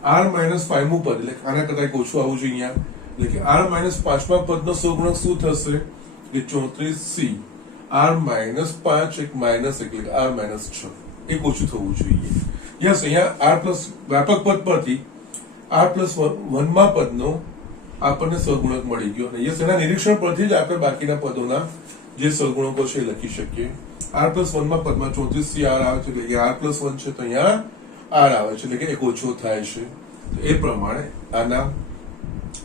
r-5મું પદ એટલે આના કરતા એક ઓછું આવવું જોઈએ અહીંયા, એટલે કે r-5માં પદનો સહગુણક શું થશે કે 34c r-5 એક માઇનસ એટલે કે r-6 એક ઓછું થવું જોઈએ. યસ અહીંયા r+ વ્યાપક પદ પરથી r+1માં પદનો આપણને સહગુણક મળી ગયો, અને યસ એના નિરીક્ષણ પરથી જ આપણે બાકીના પદોના જે સહગુણકો છે લખી શકીએ. r+1માં પદમાં 34c r આવે છે એટલે કે r+1 છે તો અહીંયા r આવે છે એટલે કે એક ઓછો થાય છે, તો એ પ્રમાણે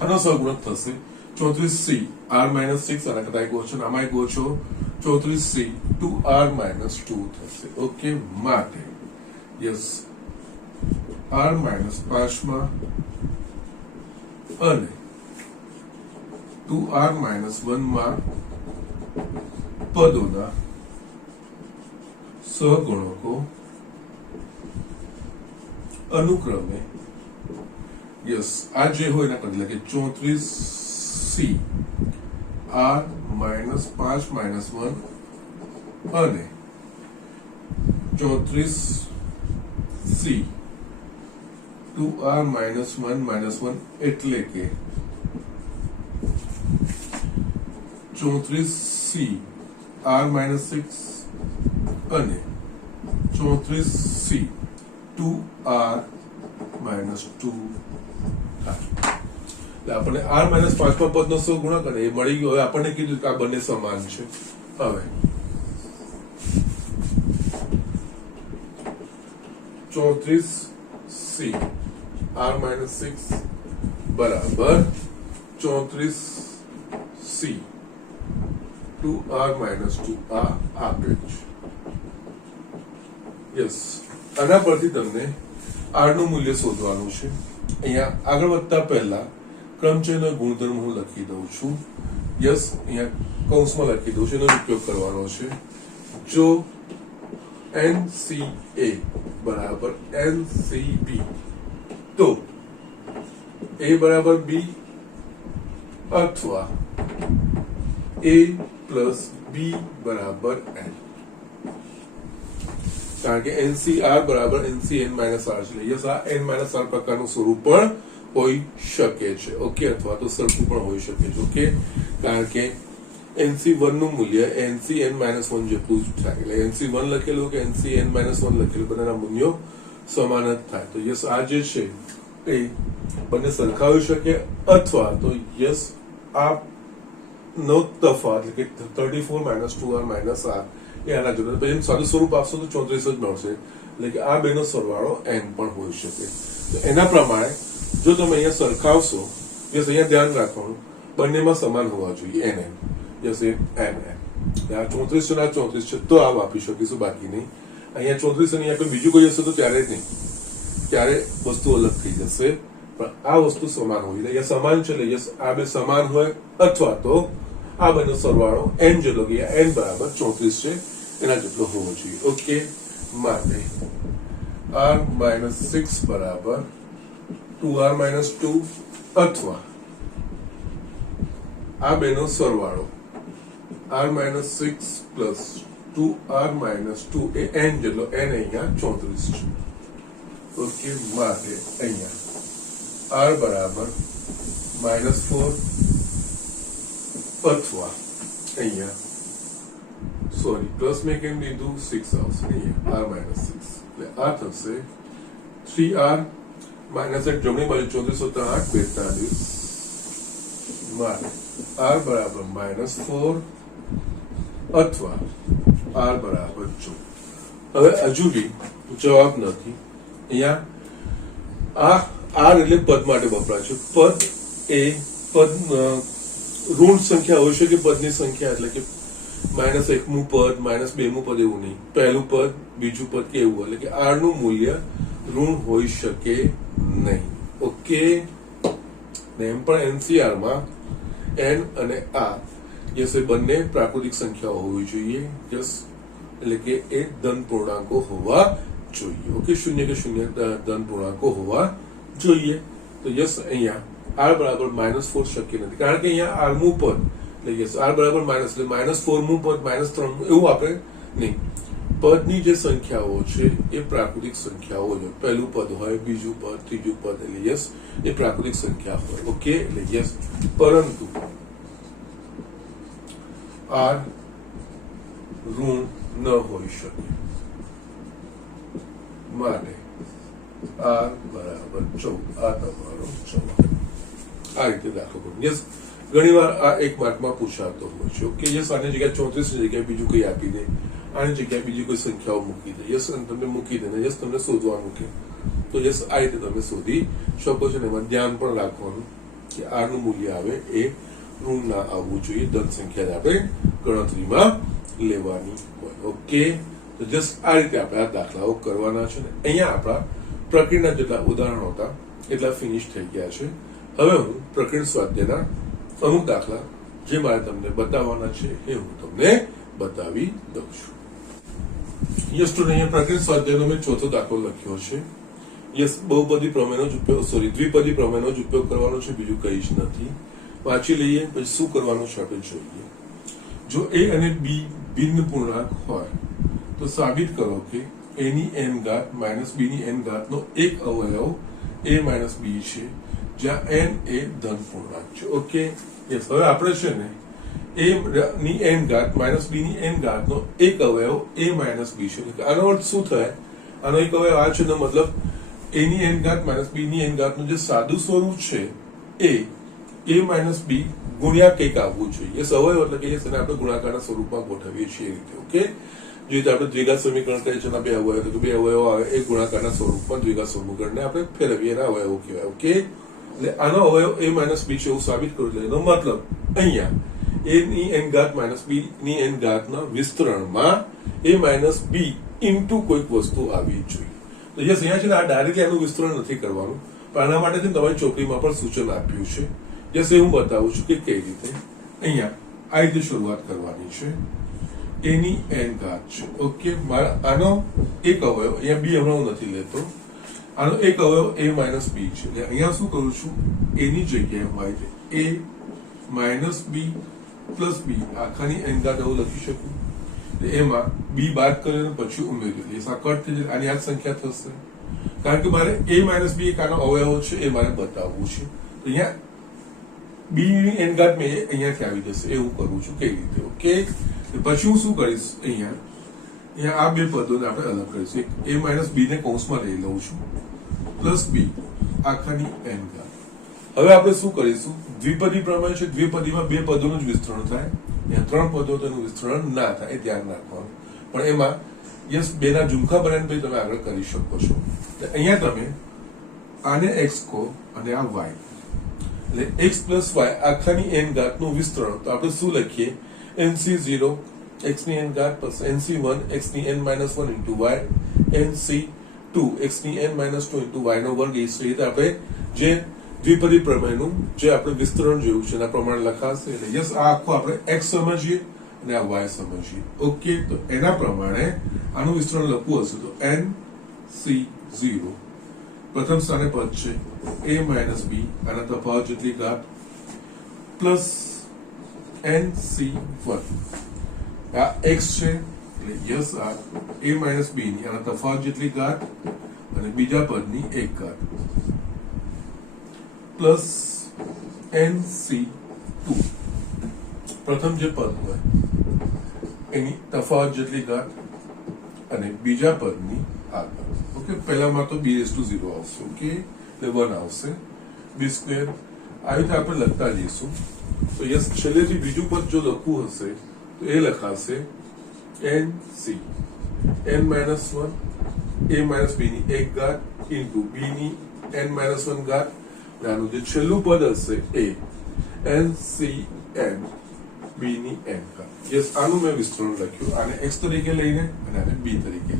આનો સહગુણક થશે 34c r-6 આના કરતા એક ઓછો, આમાં એક ઓછો 34c 2r-2 થશે. ઓકે, માટે યસ r-5માં અને 2r-1માં પદોના સહગુણકો અનુક્રમે યસ આ જે હોય એના એટલે કે 34c r-5-1 અને 34c 2r-1 એટલે કે 34c r-6 અને 34c 2r-2 આપણને r-5માં પદનો સહગુણક અને એ મળી ગયો. હવે આપણને કીધું કે આ બંને સમાન છે. હવે 34c r-6 બરાબર 34c 2r-2 આ આપેલ છે. યસ, આના પરથી તમને r નું મૂલ્ય શોધવાનું છે. અહીંયા આગળ વધતા પહેલા ક્રમચયનો ગુણધર્મ હું લખી દઉં છું. યસ, અહીંયા કૌંસમાં લખી દઉં છું, એનો ઉપયોગ કરવાનો છે. જો NCA બરાબર NCB તો A બરાબર B અથવા A plus B બરાબર N. કારણ કે NCR બરાબર NCN માઇનસ આર છે. યસ, આ n માઇનસ આર પ્રકારનું સ્વરૂપ પણ હોઈ શકે છે. ઓકે, અથવા તો સરખું પણ હોઈ શકે છે. ઓકે, કારણ કે NC1 નું મૂલ્ય NCN-1 જેટલું જ થાય. એટલે NC1 લખેલું કે NCN-1 લખેલું, બંનેના મૂલ્યો સમાન જ થાય. તો યસ, આ જે છે એ બંને સરખા હોઈ શકે, અથવા તો યસ આ નો તફાવત એટલે કે 34 - 2r - r એ આના જોડે પછી સાદું સ્વરૂપ આપશો તો 34 જ મળશે. એટલે કે આ બેનો સરવાળો n પણ હોઈ શકે. તો એના પ્રમાણે જો તમે અહીંયા સરખાવશો, યસ, અહીંયા ધ્યાન રાખવાનું બંનેમાં સમાન હોવા જોઈએ. n યસ, એ n આ 34 છે, આ 34 છે, તો આ વાપરી શકીશું, બાકી નહીં. અહીંયા 34 અને અહીંયા કોઈ બીજું કોઈ હશે તો ત્યારે જ નહીં, ત્યારે વસ્તુ અલગ થઈ જશે. પણ આ વસ્તુ સમાન હોવી જોઈએ. સમાન છે એટલે યસ, આ બે સમાન હોય, અથવા તો આ બંને સરવાળો n જેટલો કે n બરાબર 34 છે એના જેટલો હોવો જોઈએ. ઓકે, માટે r - 6 બરાબર 2r - 2, અથવા આ બેનો સરવાળો r - 6 પ્લસ 2r - 2 એ n જેટલો, n અહીંયા 34 છે. ઓકે, માટે અહીંયા r બરાબર -4, અથવા અહીંયા સોરી પ્લસ મેં કેમ લીધું, 6 આવશે અહીંયા r - 6. એટલે આ થશે 3r - જમણી બાજુ 34 + 8 42 માટે r બરાબર -4 અથવા r બરાબર 4. હવે હજુ બી જવાબ નથી. અહીંયા આ r એટલે પદ માટે વપરાય છે. પદ એ ઋણ સંખ્યા હોઈ શકે. પદની સંખ્યા એટલે કે -1મું પદ, -2મું પદ એવું નહીં, પહેલું પદ, બીજું પદ કે એવું. એટલે કે r નું મૂલ્ય ઋણ હોઈ શકે નહીં. ઓકે, એમ પણ NCR માં n અને r યસ, એ બંને પ્રાકૃતિક સંખ્યાઓ હોવી જોઈએ. યસ, એટલે કે એ ધન પૂર્ણાંકો હોવા જોઈએ. ઓકે, શૂન્ય કે શૂન્ય ધન પૂર્ણાંકો હોવા જોઈએ. તો યસ, અહીંયા r બરાબર -4 શક્ય નથી, કારણ કે અહીંયા r મું પદ એટલે યસ, r બરાબર માઇનસ એટલે -4મું પદ, -3મું એવું આપણે નહીં. પદની જે સંખ્યાઓ છે એ પ્રાકૃતિક સંખ્યાઓ છે. પહેલું પદ હોય, બીજું પદ, ત્રીજું પદ, એટલે યસ, એ પ્રાકૃતિક સંખ્યા હોય. ઓકે, એટલે યસ, પરંતુ r ઋણ ન હોઈ શકે. માટે r બરાબર 14. આ તમારો જવાબ. આ રીતે દાખલો કરો. યસ, ઘણી વાર આ એક માર્કમાં પૂછાતો હોય છે. ઓકે, યસ, આની જગ્યાએ 34 ની જગ્યાએ બીજું કઈ આપી દે, આની જગ્યાએ બીજી કોઈ સંખ્યાઓ મૂકી દે. યસ, અને તમને મૂકી દે ને યસ, તમને શોધવાનું કે તો યસ, આ રીતે તમે શોધી શકો છો. ને એમાં ધ્યાન પણ રાખવાનું કે r નું મૂલ્ય આવે એ ઋણ ના આવવું જોઈએ. ધન સંખ્યા આપણે ગણતરીમાં લેવાની હોય. ઓકે, તો જસ્ટ આ રીતે આપણે આ દાખલાઓ કરવાના છે. ને અહીંયા આપણા પ્રકરણના જેટલા ઉદાહરણો હતા એટલા ફિનિશ થઈ ગયા છે. હવે હું પ્રકરણ સ્વાધ્યાયના અમુક દાખલા જે મારે તમને બતાવવાના છે એ હું તમને બતાવી દઉં છું. યસ, સ્ટુડન્ટ, અહીંયા પ્રકરણ સ્વાધ્યાયનો મેં ચોથો દાખલો લખ્યો છે. યસ, બહુપદી પ્રમેયનો જ ઉપયોગ, સોરી દ્વિપદી પ્રમેયનો જ ઉપયોગ કરવાનો છે, બીજું કંઈ જ નથી. વાંચી લઈએ, પછી શું કરવાનું છે આપણે જોઈએ. જો a અને b ભિન્ન પૂર્ણાંક હોય તો સાબિત કરો કે a ની n ઘાત - b ની n ઘાત નો એક અવયવ a - b છે, જ્યાં n એ ધન પૂર્ણાંક છે. ઓકે, યસ, હવે આપણે છે ને a ની n ઘાત - b ની n ઘાત નો એક અવયવ a - b છે. આનો અર્થ શું થાય? આનો એક અવયવ આ છે, મતલબ a ની n ઘાત - b ની n ઘાત નું જે સાદું સ્વરૂપ છે એ a - b ગુણ્યા કંઈક આવવું જોઈએ. એ અવયવ એટલે કે એને આપણે ગુણાકારના સ્વરૂપમાં ગોઠવીએ છીએ એ રીતે. ઓકે, જે રીતે આપણે દ્વિઘાત સમીકરણ કહીએ છીએ, બે અવયવ તો બે અવયવો આવે એ ગુણાકારના સ્વરૂપમાં દ્વિઘાત સમીકરણને આપણે ફેરવીએ, એના અવયવો કહેવાય. ઓકે, એટલે આનો અવયવ a - b છે એવું સાબિત કરવું. એટલે એનો મતલબ અહીંયા a ની n ઘાત - b ની n ઘાતના વિસ્તરણમાં a - b ઇન્ટુ કોઈક વસ્તુ આવી જોઈએ. તો યસ, અહીંયા છે ને આ ડાયરેક્ટલી એનું વિસ્તરણ નથી કરવાનું, પણ આના માટે તમારી ચોપડીમાં પણ સૂચન આપ્યું છે. યસ, એ હું બતાવું છું કે કઈ રીતે. અહીંયા આ રીતે શરૂઆત કરવાની છે. a ની n ઘાત છે. ઓકે, મારા આનો એક અવયવ, અહીંયા b હમણાં હું નથી લેતો, આનો એક અવયવ a - b છે. એટલે અહીંયા શું કરું છું, a ની જગ્યાએ હોય છે a - b plus b આખાની n ઘાત એવું લખી શકું. એમાં બી બાદ કરીને પછી ઉમેર્યું એ કટ થઈ જાય આની આ સંખ્યા થશે કારણ કે મારે a માઇનસ બી એક આનો અવયવ છે એ મારે બતાવવું છે તો અહીંયા બી ની એન ઘાત મેં અહીંયાથી આવી જશે એવું કરું છું કઈ રીતે ઓકે પછી હું શું કરીશ અહીંયા આ બે પદોને આપણે અલગ કરીશું એક a માઇનસ બી ને કૌંસમાં લઈ લઉં છું પ્લસ બી આખાની એન ઘાત હવે આપણે શું કરીશું દ્વિપદી પ્રમેય છે દ્વિપદીમાં બે પદોનું જ વિસ્તરણ થાય ત્યાં ત્રણ પદો તેનું વિસ્તરણ ના થાય એ ધ્યાન રાખવાનું પણ એમાં યસ બેના ઝુમખા બનાવીને પછી તમે આગળ કરી શકો છો અહીંયા તમે આને એક્સ કહો અને આ વાય એટલે એક્સ પ્લસ વાય આખાની એન ઘાતનું વિસ્તરણ તો આપણે શું લખીએ nc0 x ની n ઘાત પ્લસ nc1 x ની n -1 into y nc2 x ની n -2 ઇન્ટુ y નો વર્ગ એ રીતે આપણે જે દ્વિપદી પ્રમેયનું જે આપણે વિસ્તરણ જોયું છે એના પ્રમાણે લખાશે એટલે યસ આ આખો આપણે x સમજીએ અને આ y સમજીએ ઓકે તો એના પ્રમાણે આનું વિસ્તરણ લખવું હશે તો nc0 પ્રથમ સ્થાને પદ છે a માઇનસ બી આના તફાવત જેટલી ઘાત પ્લસ nc1 આ x છે એટલે યસ આ a માઇનસ બી ની આના તફાવત જેટલી ઘાત અને બીજા પદની એક ઘાત પ્લસ nc2 પ્રથમ જે પદ હોય એની તફાવત જેટલી ઘાત અને બીજા પદની આ ઘાત ઓકે પહેલામાં તો b⁻0 આવશે ઓકે એટલે 1 આવશે b² આવી રીતે આપણે લખતા જઈશું તો યસ છેલ્લેથી બીજું પદ જો લખવું હશે તો એ લખાશે nc n-1 a minus B ની એક ઘાત ઇન્ટુ બી ની n-1 ઘાત આનું જે છેલ્લું પદ હશે એ ncn બી ની n ઘાત યસ આનું મેં વિસ્તરણ લખ્યું આને x તરીકે લઈને અને આને b તરીકે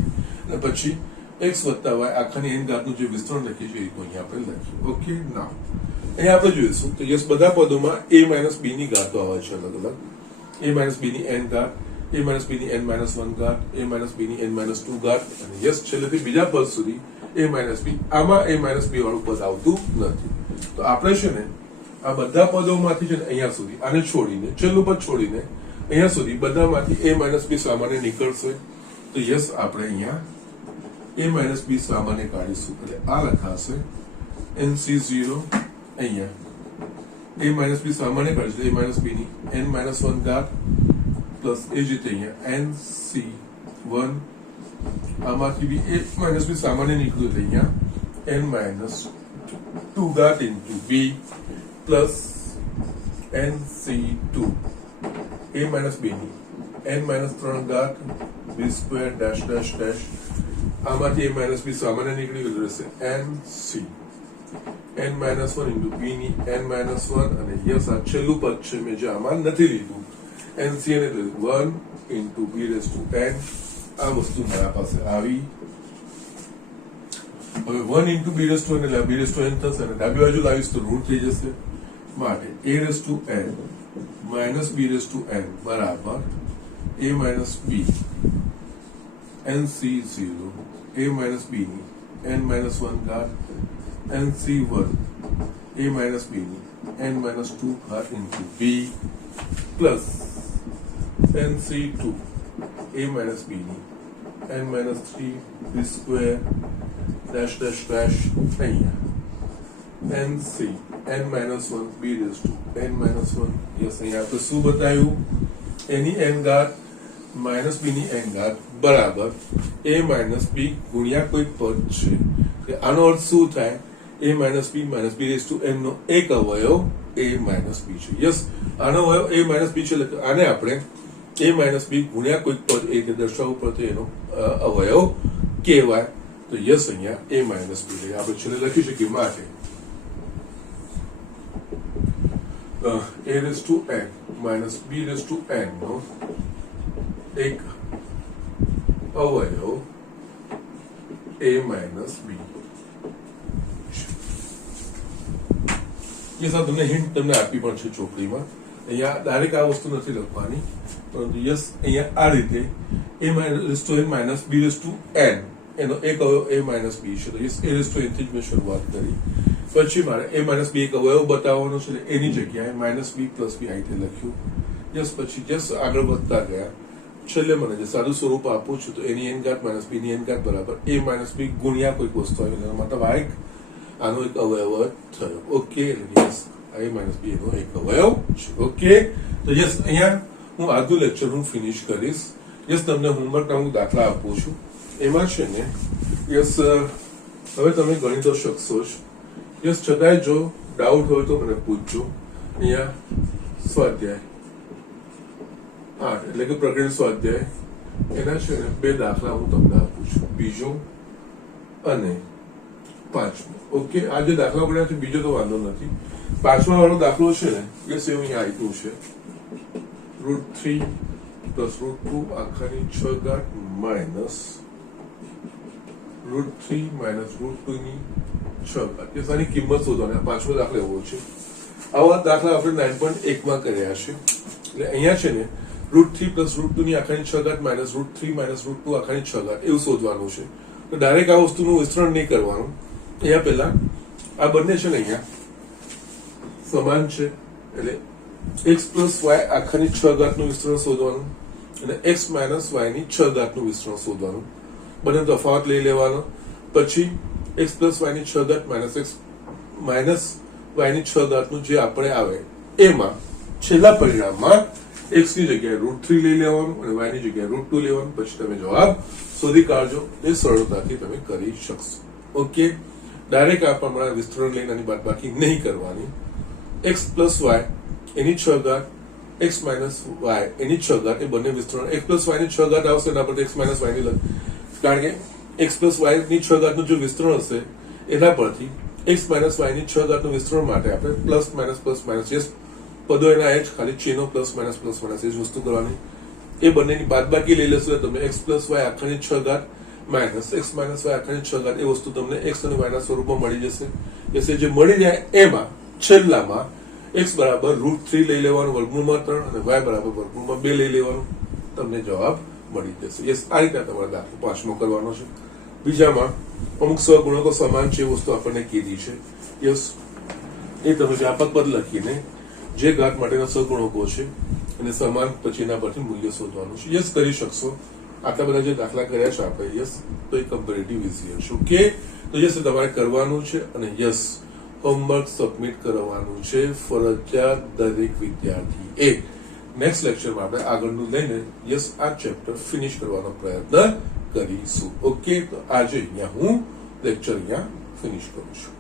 અને પછી x વત્તા y આખાની n ઘાતનું જે વિસ્તરણ લખ્યું છે એ અહીંયા આપણે લખ્યું ઓકે નાઉ અહીંયા આપણે જોઈશું તો યસ બધા પદોમાં a માઇનસ બી ની ઘાતો આવે છે અલગ અલગ a માઇનસ બી ની n ઘાત a માઇનસ બી ની n-1 ઘાત a માઇનસ બી ની n-2 ઘાત અને યસ છેલ્લેથી બીજા પદ સુધી a માઇનસ બી આમાં a માઇનસ બી વાળું પદ આવતું નથી તો આપણે છે ને આ બધા પદોમાંથી છે ને અહીંયા સુધી આને છોડીને છેલ્લું પદ છોડીને અહીંયા સુધી બધામાંથી a માઇનસ બી સામાન્ય નીકળશે તો યસ આપણે અહીંયા a માઇનસ બી સામાન્ય કાઢીશું એટલે આ લખાશે nc0 અહીંયા a માઇનસ બી સામાન્ય કાઢીશું a માઇનસ બી ની n-1 ઘાત પ્લસ એ જ રીતે અહીંયા nc1 આમાંથી બી a માઇનસ બી સામાન્ય નીકળ્યું એટલે અહીંયા n-2 ઘાત into B plus nc2 a minus B ની n-3 ઘાત b² ડેશ ડેશ ડેશ આમાંથી a માઇનસ બી સામાન્ય નીકળી ગયું રહેશે nc n-1 ઇન્ટુ બી ની n-1 અને યસ આ છેલ્લું પદ છે મેં જે આમાં નથી લીધું nc ને 1 ઇન્ટુ b⁻n આ વસ્તુ મારા પાસે આવી હવે 1 ઇન્ટુ b⁻n એટલે b⁻n થશે અને ડાબી બાજુ લાવીશ તો ઋણ થઈ જશે માટે a⁻n માઇનસ b⁻n બરાબર a minus B nc0 a minus B ની n-1 ઘાત nc1 a માઇનસ બી ની n-2 ઘાત into B plus nc2 a minus B ની n-3 b² dash dash dash અહીંયા nc n-1 b⁻n-1 યસ અહીંયા આપણે શું બતાવ્યું એની n ઘાત માઇનસ બી ની n ઘાત બરાબર a માઇનસ બી ગુણ્યા કોઈ પદ છે કે આનો અર્થ શું થાય a માઇનસ બી b⁻n નો એક અવયવ a માઇનસ બી છે યસ આનો અવયવ a માઇનસ બી છે એટલે આને આપણે a માઇનસ બી ગુણ્યા કોઈ પદ એ કે દર્શાવવું પડે એનો અવયવ કહેવાય તો યસ અહીંયા a માઇનસ બી આપણે છેલ્લે લખી શકીએ માટે a⁻n માઇનસ b⁻n નો એક અવયવ a માઇનસ બી યસ આ તમને હિન્ટ તમને આપી પણ છે ચોપડીમાં અહીંયા ડાયરેક્ટ આ વસ્તુ નથી લખવાની પરંતુ યસ અહીંયા આ રીતે a⁻n માઇનસ b⁻n એનો એક અવયવ a માઇનસ બી છે તો યસ a⁻n થી જ મેં શરૂઆત કરી પછી મારે a માઇનસ બી એક અવયવ બતાવવાનો છે એની જગ્યાએ માઇનસ બી પ્લસ બી આ રીતે લખ્યું યસ પછી જસ્ટ આગળ વધતા ગયા છેલ્લે મને જે સાદું સ્વરૂપ આપું છું તો એની એન ઘાત માઇનસ બી ની એન ઘાત બરાબર a માઇનસ બી ગુણ્યા કોઈક વસ્તુ આવી એનો મતલબ આ એક આનો એક અવયવ થયો. ઓકે, યસ, a માઇનસ બી એનો એક અવયવ છે. ઓકે, તો યસ, અહીંયા હું આજનું લેક્ચર હું ફિનિશ કરીશ. યસ, તમને હોમવર્કના હું દાખલા આપું છું. એમાં છે ને યસ, હવે તમે ગણી તો શકશો જ. યસ, છતાંય જો ડાઉટ હોય તો મને પૂછજો. અહીંયા સ્વાધ્યાય 8 એટલે કે પ્રકરણ સ્વાધ્યાય એના છે ને 2 દાખલા હું તમને આપું છું, બીજો અને પાંચમો. ઓકે, આ જે દાખલા પડ્યા છે બીજો તો વાંધો નથી. પાંચમા વાળો દાખલો છે ને યસ, એવું અહીંયા આપ્યું છે √3 + √2 આખાની 6 ઘાત માઇનસ √3 - √2 ની 6 ઘાત. યસ, આની કિંમત શોધવાની. આ પાંચમો દાખલો એવો છે. આવા દાખલા આપણે 9.1 માં કર્યા છે. એટલે અહીંયા છે ને √3 + √2 ની આખાની 6 ઘાત માઇનસ √3 - √2 આખાની 6 ઘાત એવું શોધવાનું છે. તો ડાયરેક્ટ આ વસ્તુનું વિસ્તરણ નહીં કરવાનું. અહીંયા પહેલા આ બંને છે ને અહીંયા સમાન છે એટલે x + y આખાની 6 ઘાતનું વિસ્તરણ શોધવાનું અને x - y ની 6 ઘાતનું વિસ્તરણ શોધવાનું. બંને તફાવત લઈ લેવાનો. પછી x + y ની 6 ઘાત માઇનસ x - y ની 6 ઘાતનું જે આપણે આવે એમાં છેલ્લા પરિણામમાં x ની જગ્યાએ √3 લઈ લેવાનું અને y ની જગ્યાએ √2 લેવાનું. પછી તમે જવાબ શોધી કાઢજો. એ સરળતાથી તમે કરી શકશો. ઓકે, ડાયરેક્ટ આ પ્રમાણે વિસ્તરણ લઈને આની બાદબાકી નહીં કરવાની. x + y એની 6 ઘાત x - y એની 6 ઘાત એ બંને વિસ્તરણ x + y ની 6 ઘાત આવશે એના પરથી x - y ની લગ, કારણ કે x + y ની 6 ઘાતનું જે વિસ્તરણ હશે એના પરથી x - y ની 6 ઘાતનું વિસ્તરણ માટે આપણે પ્લસ માઇનસ યસ પદો એના જ, ખાલી ચિહ્નો પ્લસ માઇનસ એ જ વસ્તુ કરવાની. એ બંનેની બાદબાકી લઈ લેશો તમે x + y આખાની 6 ઘાત માઇનસ x - y આખાની 6 ઘાત એ વસ્તુ તમને x અને y ના સ્વરૂપમાં મળી જશે. એટલે જે મળી જાય એમાં છેલ્લામાં x = √3 લઈ લેવાનું વર્ગમૂળમાં 3 અને y = વર્ગમૂળમાં 2 લઈ લેવાનું. તમને જવાબ મળી જશે. યસ, આ રીતે તમારે દાખલો પાંચમો કરવાનો છે. બીજામાં અમુક સહગુણકો સમાન છે એ વસ્તુ આપણને કીધી છે. યસ, એ તમે વ્યાપક પદ લખીને જે ઘાત માટેના સહગુણકો છે અને સમાન પછી એના પરથી મૂલ્ય શોધવાનું છે. યસ, કરી શકશો. આટલા બધા જે દાખલા કર્યા છે આપણે યસ, તો એ કમ્પેરેટિવ ઇઝીયર છે. ઓકે, તો યસ, તમારે કરવાનું છે અને યસ હોમવર્ક સબમિટ કરવાનું છે ફરજિયાત દરેક વિદ્યાર્થીએ. નેક્સ્ટ લેક્ચરમાં આપણે આગળનું લઈને યસ આ ચેપ્ટર ફિનિશ કરવાનો પ્રયત્ન કરીશું. ઓકે, તો આજે અહીંયા હું લેક્ચર અહીંયા ફિનિશ કરું છું.